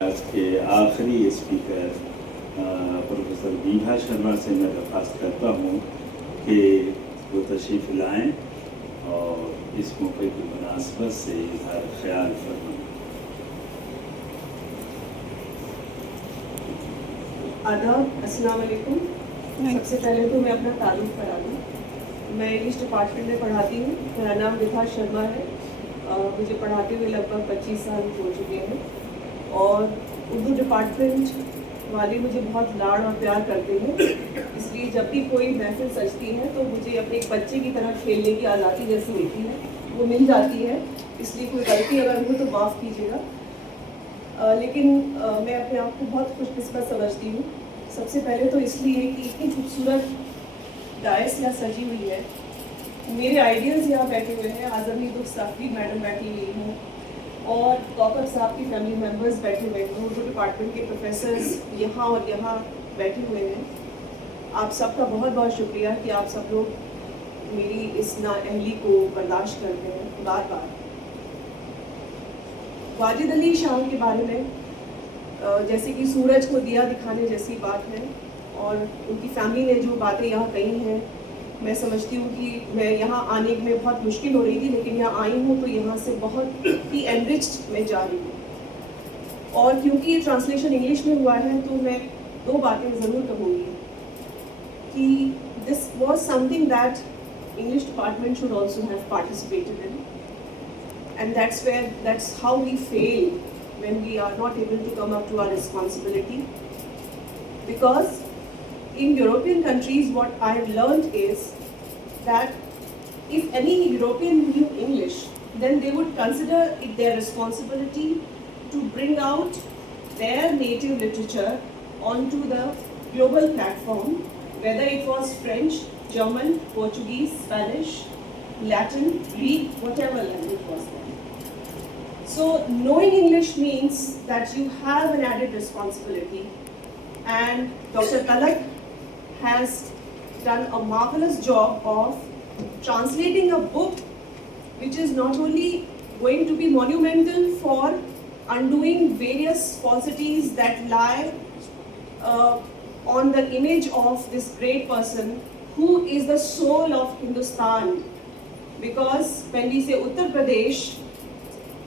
आज के आखिरी स्पीकर प्रोफेसर विभा शर्मा से मैं दरख्वास्त करता हूँ कि वो तशरीफ़ लाएँ और इस मौके की मुनासबत से इज़हार ख्याल फरमाएं। आदाब, अस्सलाम वालेकुम। सबसे पहले तो मैं अपना तारुफ करा दूँ। मैं इंग्लिश डिपार्टमेंट में पढ़ाती हूँ। मेरा नाम विभा शर्मा है। मुझे पढ़ाते हुए लगभग 25 साल हो चुके हैं और उर्दू डिपार्टमेंट वाले मुझे बहुत लाड़ और प्यार करते हैं। इसलिए जब भी कोई महफिल सजती है तो मुझे अपने एक बच्चे की तरह खेलने की आज़ादी जैसी होती है, वो मिल जाती है। इसलिए कोई गलती अगर हो तो माफ़ कीजिएगा। लेकिन मैं अपने आप को बहुत खुशकिस्मत समझती हूँ। सबसे पहले तो इसलिए कि इतनी खूबसूरत डायस यहाँ सजी हुई है। मेरे आइडियल्स यहाँ बैठे हुए हैं। आज़मी दुख साफी मैडम बैठी हुई हैं और कौकब साहब की फैमिली मेम्बर्स बैठे हुए हैं। उर्दू डिपार्टमेंट के प्रोफेसर्स यहाँ और यहाँ बैठे हुए हैं। आप सबका बहुत बहुत शुक्रिया कि आप सब लोग मेरी इस नाअहली को बर्दाश्त करते हैं बार बार। वाजिद अली शाह के बारे में जैसे कि सूरज को दिया दिखाने जैसी बात है और उनकी फैमिली ने जो बातें यहाँ कही हैं, मैं समझती हूँ कि मैं यहाँ आने में बहुत मुश्किल हो रही थी, लेकिन यहाँ आई हूँ तो यहाँ से बहुत ही एनरिच्ड मैं जा रही हूँ। और क्योंकि ये ट्रांसलेशन इंग्लिश में हुआ है तो मैं दो बातें ज़रूर कहूँगी कि this was something that English department should also have participated in, and that's how we fail when we are not able to come up to our responsibility. Because in European countries what I have learned is that if any European knew English, then they would consider it their responsibility to bring out their native literature onto the global platform, whether it was French, German, Portuguese, Spanish, Latin, Greek, whatever language was there. So knowing English means that you have an added responsibility, and Dr. Talak has done a marvelous job of translating a book which is not only going to be monumental for undoing various falsities that lie on the image of this great person who is the soul of Hindustan. Because when we say Uttar Pradesh,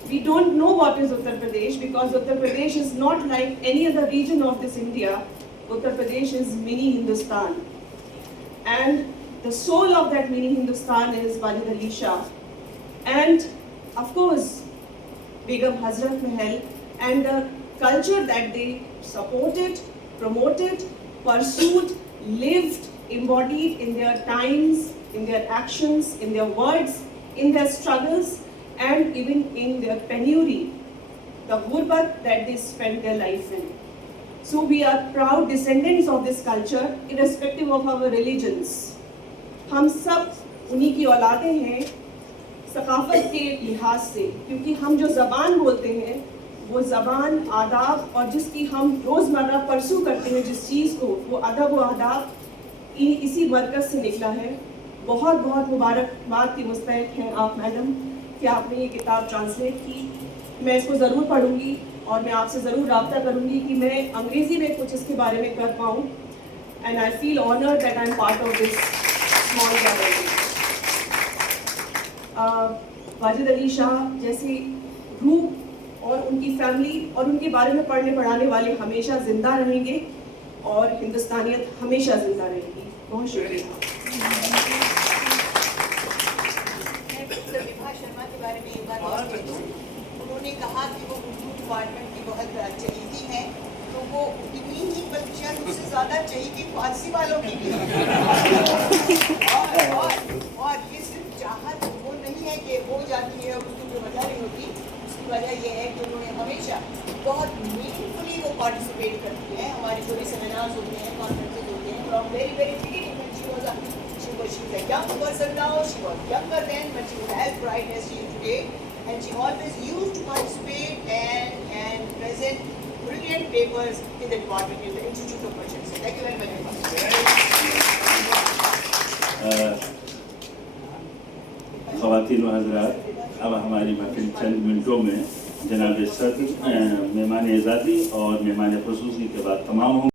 we don't know what is Uttar Pradesh, because Uttar Pradesh is not like any other region of this India. Uttar Pradesh is mini Hindustan. And the soul of that mini Hindustan is Wajid Ali Shah. And of course, Begum Hazrat Mahal and the culture that they supported, promoted, pursued, lived, embodied in their times, in their actions, in their words, in their struggles, and even in their penury, the ghurbat that they spent their life in. So we are proud descendants of this culture, irrespective of our religions. हम सब उन्हीं की औलादें हैं सकाफत के लिहाज से, क्योंकि हम जो ज़बान बोलते हैं वो ज़बान, आदाब और जिसकी हम रोज़मर्रा परसू करते हैं जिस चीज़ को, वो अदब व आदाब इसी मरकज़ से निकला है। बहुत बहुत मुबारकबाद की मुस्तहिक़ हैं आप मैडम कि आपने ये किताब ट्रांसलेट की। मैं इसको ज़रूर पढ़ूँगी और मैं आपसे ज़रूर राब्ता करूँगी कि मैं अंग्रेज़ी में कुछ इसके बारे में कर पाऊँ। And I feel honoured that I am part of this small gathering. Wajid अली शाह जैसी रूह और उनकी फैमिली और उनके बारे में पढ़ने पढ़ाने वाले हमेशा ज़िंदा रहेंगे और हिंदुस्तानियत हमेशा ज़िंदा रहेगी। बहुत शुक्रिया। उन्होंने कहा कि वो उर्दू डिपार्टमेंट की बहुत चहीती हैं, तो वो इतनी ही बल्कि शायद उससे ज़्यादा चहीती फारसी वालों की भी और ये सिर्फ चाहत वो नहीं है कि हो जाती है और उसकी कोई वजह नहीं होती। उसकी वजह ये है कि उन्होंने हमेशा बहुत मीनिंगफुली वो पार्टिसिपेट करती हैं। हमारे जो भी सेमिनार्स होते हैं, कॉन्फ्रेंसेज होते हैं, from very very beginning she was a young person now, she was younger then, but she was as bright as she is today, and she always used to participate and present brilliant papers in the department, in the Institute of Persian. So thank you very much. ख़वातीन व हज़रात, अब हमारी महफिल चंद मिनटों में जनाब सदर मेहमान एजाज़ी और मेहमान खसूसी के बाद तमाम